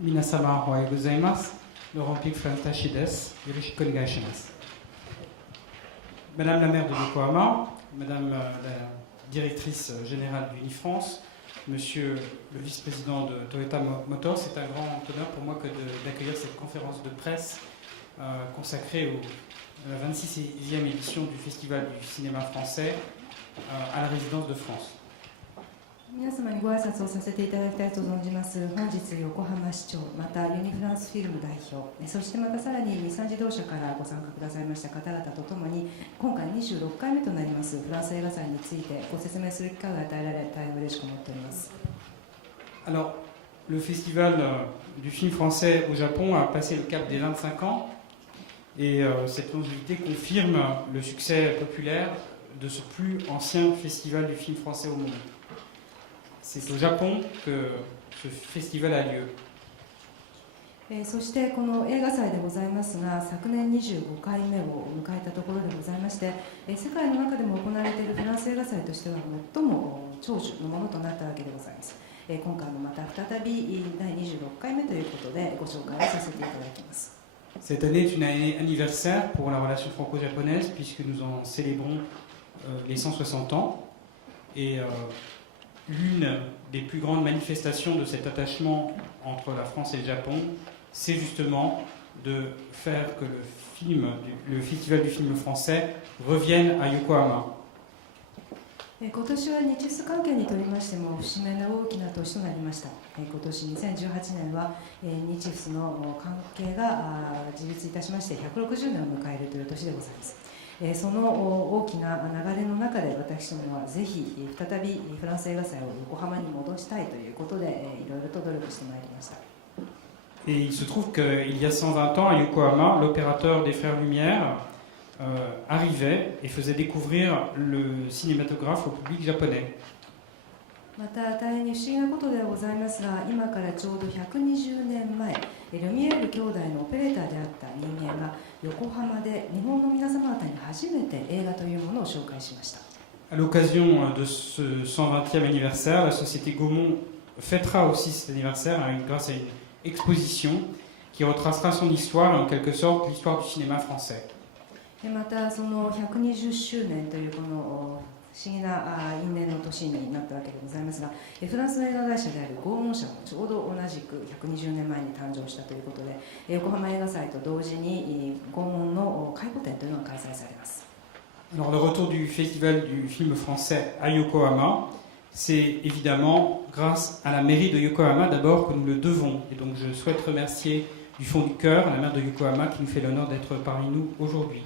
Minasama ohayou gozaimasu. Laurent Pic Fantashi desu. Yoroshiku onegai shimasu. Madame la maire de Yokohama, Madame la directrice générale d'Unifrance, Monsieur le vice-président de Toyota Motors, c'est un grand honneur pour moi d'accueillir cette conférence de presse consacrée à la 26e édition du Festival du cinéma français à la résidence de France. 皆様にご挨拶をさせていただきたいと存じます。本日横浜市長、またユニフランスフィルム代表、そしてまたさらに日産自動車からご参加くださいました方々とともに、今回26回目となりますフランス映画祭についてご説明する機会が与えられ、大変嬉しく思っております。Alors, le Festival du film français au Japon a passé le cap des 25 ans et cette longévité confirme le succès populaire de ce plus ancien festival du film français au monde. C'est au Japon que ce festival a lieu. そしてこの映画祭でございますが、昨年25回目を迎えたところでございまして、世界の中でも行われているフランス映画祭としては最も長寿のものとなったわけでございます。今回もまた再び第26回目ということでご紹介をさせていただきます。Cette année est une année anniversaire pour la relation franco-japonaise puisque nous en célébrons les 160 ans et l'une des plus grandes manifestations de cet attachement entre la France et le Japon, c'est justement de faire que le festival du film français revienne à Yokohama. 今年は日仏関係にとりましても節目の大きな年となりました。今年2018年は日仏の関係が樹立いたしまして160年を迎えるという年でございます。その大きな流れの中で私どもはぜひ再びフランス映画祭を横浜に戻したいということでいろいろと努力してまいりました。Et il se trouve qu'il y a 120 ans à Yokohama, l'opérateur des Frères Lumière arrivait et faisait découvrir le cinématographe au public japonais. また大変に不思議なことではございますが、今からちょうど120年前、ルミエール兄弟のオペレーターであった人間が横浜で日本の皆様方に初めて映画というものを紹介しました。À l'occasion de ce 120e anniversaire, la société Gaumont fêtera aussi cet anniversaire grâce à une exposition qui retracera son histoire et en quelque sorte l'histoire du cinéma français. またその120周年というこの不思議な因縁の年になったわけでございますが、フランスの映画会社であるゴーモン社もちょうど同じく120年前に誕生したということで、横浜映画祭と同時にゴーモンの回顧展というのが開催されます。Alors le retour du festival du film français à Yokohama, c'est évidemment grâce à la mairie de Yokohama d'abord que nous le devons. Et donc je souhaite remercier du fond du cœur la maire de Yokohama qui nous fait l'honneur d'être parmi nous aujourd'hui.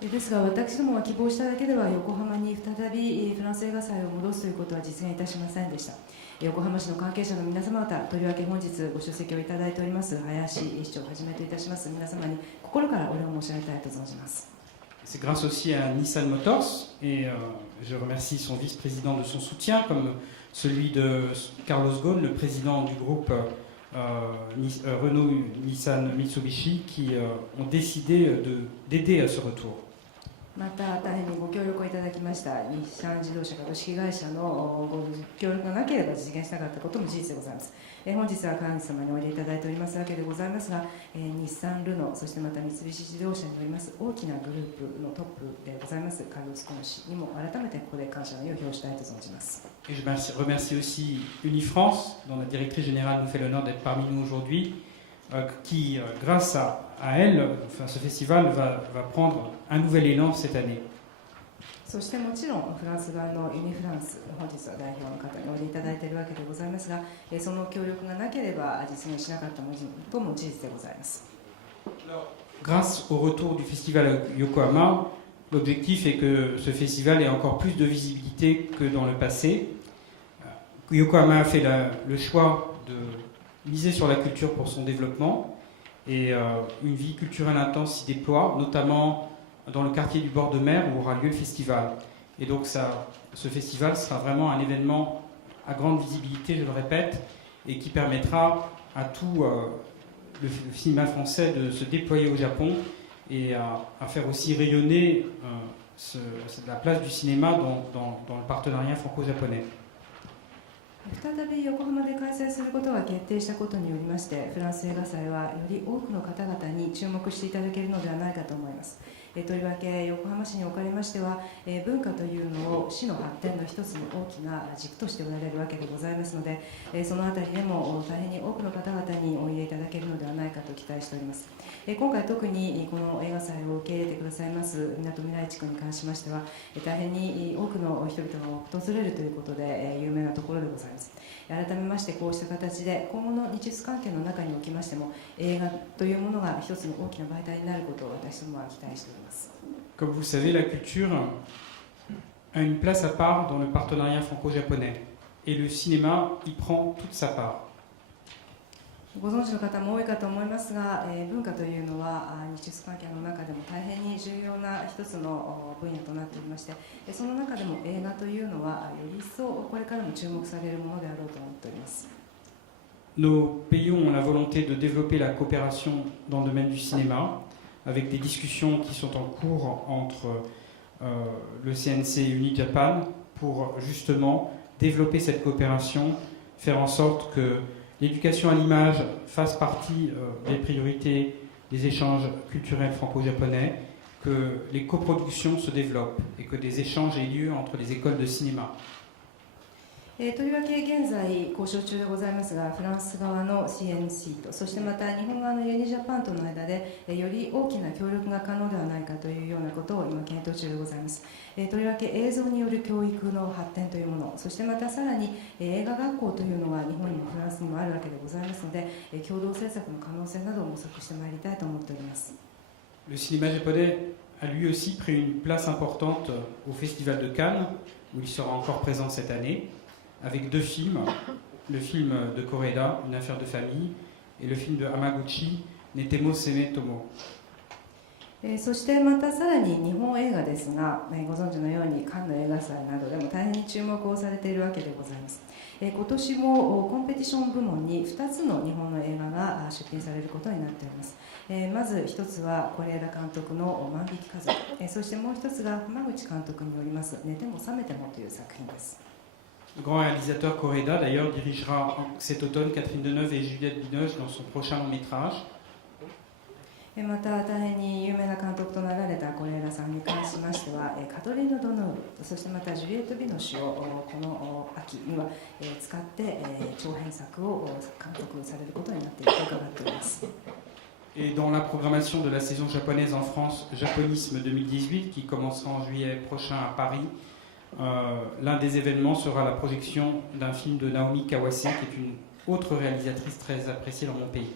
ですが私どもが希望しただけでは横浜に再びフランス映画祭を戻すということは実現いたしませんでした。横浜市の関係者の皆様方、とりわけ本日ご出席をいただいております林市長をはじめといたします皆様に心からお礼を申し上げたいと存じます。C'est grâce aussi à Nissan Motors et je remercie son vice-président de son soutien comme celui de Carlos Ghosn, le président du groupe Renault Nissan Mitsubishi qui ont décidé d'aider à ce retour. また大変にご協力をいただきました日産自動車株式会社のご協力がなければ実現しなかったことも事実でございます。本日は神様においでいただいておりますわけでございますが、日産ルノーそしてまた三菱自動車におります大きなグループのトップでございますカルロス・ゴーン氏にも改めてここで感謝の意を表したいと存じます。Et je remercie aussi Unifrance, dont la directrice générale nous fait l'honneur d'être parmi nous aujourd'hui, qui, grâce à elle, enfin, ce festival va prendre un nouvel élan cette année. そしてもちろんフランス側のユニフランス本日は代表の方においでいただいているわけでございますが、その協力がなければ実現しなかったことも事実でございます。Grâce au retour du festival à Yokohama, l'objectif est que ce festival ait encore plus de visibilité que dans le passé. Yokohama a fait le choix de miser sur la culture pour son développement et une vie culturelle intense s'y déploie, notamment dans le quartier du bord de mer où aura lieu le festival. Et donc ce festival sera vraiment un événement à grande visibilité, je le répète, et qui permettra à tout le cinéma français de se déployer au Japon et à faire aussi rayonner la place du cinéma dans le partenariat franco-japonais. 再び横浜で開催することが決定したことによりまして、フランス映画祭はより多くの方々に注目していただけるのではないかと思います。とりわけ横浜市におかれましては、文化というのを市の発展の一つの大きな軸としておられるわけでございますので、そのあたりでも大変に多くの方々においでいただけるのではないかと期待しております。今回特にこの映画祭を受け入れてくださいますみなとみらい地区に関しましては、大変に多くの人々が訪れるということで有名なところでございます。改めましてこうした形で今後の日仏関係の中におきましても、映画というものが一つの大きな媒体になることを私どもは期待しております。Comme vous le savez, la culture a une place à part dans le partenariat franco-japonais et le cinéma y prend toute sa part. ご存知の方も多いかと思いますが、文化というのは日仏関係の中でも大変に重要な一つの分野となっておりまして、その中でも映画というのはより一層これからも注目されるものであろうと思っております。Nos pays ont la volonté de développer la coopération dans le domaine du cinéma, avec des discussions qui sont en cours entre le CNC et Unijapan pour justement développer cette coopération, faire en sorte que l'éducation à l'image fasse partie des priorités des échanges culturels franco-japonais, que les coproductions se développent et que des échanges aient lieu entre les écoles de cinéma. とりわけ現在交渉中でございますが、フランス側の CNC と、そしてまた日本側のユニジャパンとの間でより大きな協力が可能ではないかというようなことを今検討中でございます。とりわけ映像による教育の発展というもの、そしてまたさらに映画学校というのが日本にもフランスにもあるわけでございますので、共同制作の可能性などを模索してまいりたいと思っております。Le cinéma japonais a lui aussi pris une place importante au Festival de Cannes, où il sera encore présent cette année.Avec deux films, le film de Koreeda, Une affaire de famille, et le film de Hamaguchi, Netemo Seme Tomo. そしてまたさらに日本映画ですが、ご存知のようにカンヌ映画祭などでも大変に注目をされているわけでございます。今年もコンペティション部門に2つの日本の映画が出品されることになっております。まず一つは是枝監督の万引き家族、そしてもう一つが浜口監督によります寝ても覚めてもという作品です。Le grand réalisateur Koreeda, d'ailleurs, dirigera cet automne Catherine Deneuve et Juliette Binoche dans son prochain long métrage. また大変に有名な監督となられた是枝さんに関しましては、カトリーヌ・ドヌーブ、そしてまたジュリエット・ビノシュをこの秋には使って長編作を監督されることになっていると伺っております。Et dans la programmation de la saison japonaise en France, Japonisme 2018, qui commencera en juillet prochain à Paris,l'un des événements sera la projection d'un film de Naomi Kawase, qui est une autre réalisatrice très appréciée dans mon pays.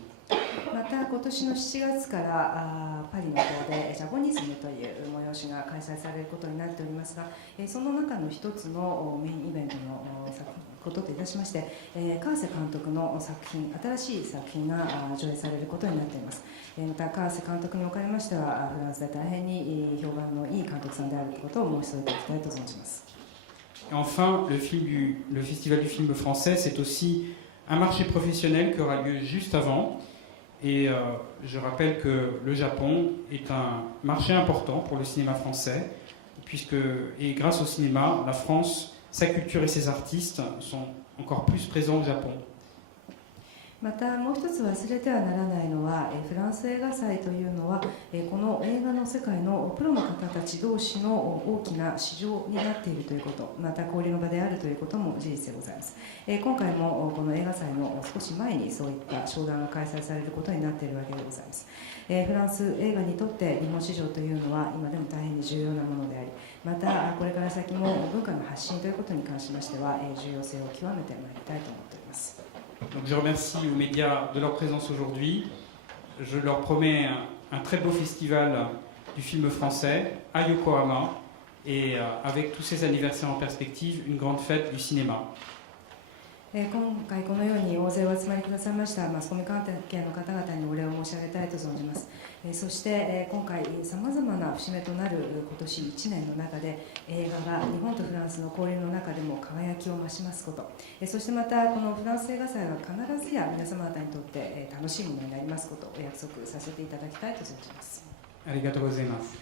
また今年の7月からパリの方でジャポニズムという催しが開催されることになっておりますが、その中の一つのメインイベントのことといたしまして、川瀬監督の作品、新しい作品が上映されることになっています。また川瀬監督におかれましてはフランスで大変に評判のいい監督さんであることを申し添えておきたいと存じます。Enfin, le Festival du film français, c'est aussi un marché professionnel qui aura lieu juste avant. Et je rappelle que le Japon est un marché important pour le cinéma français, et grâce au cinéma, la France, sa culture et ses artistes sont encore plus présents au Japon. またもう一つ忘れてはならないのは、フランス映画祭というのはこの映画の世界のプロの方たち同士の大きな市場になっているということ、また交流の場であるということも事実でございます。今回もこの映画祭の少し前にそういった商談が開催されることになっているわけでございます。フランス映画にとって日本市場というのは今でも大変に重要なものであり、またこれから先も文化の発信ということに関しましては重要性を極めてまいりたいと思っております。Donc je remercie aux médias de leur présence aujourd'hui. Je leur promets un très beau festival du film français à Yokohama et avec tous ces anniversaires en perspective, une grande fête du cinéma. 今回このように大勢お集まりくださいましたマスコミ関係の方々にお礼を申し上げたいと存じます。そして今回さまざまな節目となる今年1年の中で映画が日本とフランスの交流の中でも輝きを増しますこと、そしてまたこのフランス映画祭は必ずや皆様方にとって楽しいものになりますことをお約束させていただきたいと存じます。ありがとうございます。